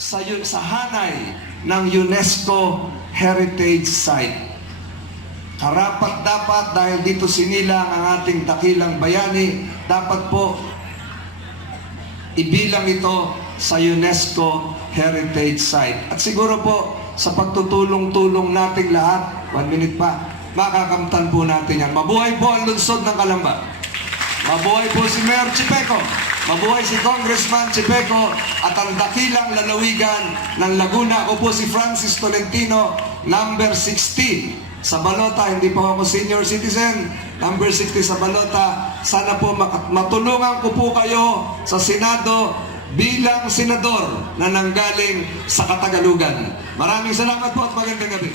sa hanay ng UNESCO Heritage Site. Karapat-dapat dahil dito sinilang ang ating dakilang bayani, dapat po ibilang ito sa UNESCO Heritage Site. At siguro po sa pagtutulong-tulong nating lahat, 1 minute pa, makakamtan po natin yan. Mabuhay po ang lungsod ng Calamba. Mabuhay po si Mayor Chipeco. Mabuhay si Congressman Chipeco at ang dakilang lalawigan ng Laguna. Ako po si Francis Tolentino, number 60 sa Balota. Hindi pa ako senior citizen. Number 60 sa Balota. Sana po matulungan ko po kayo sa Senado bilang senador na nanggaling sa Katagalugan. Maraming salamat po at magandang gabi.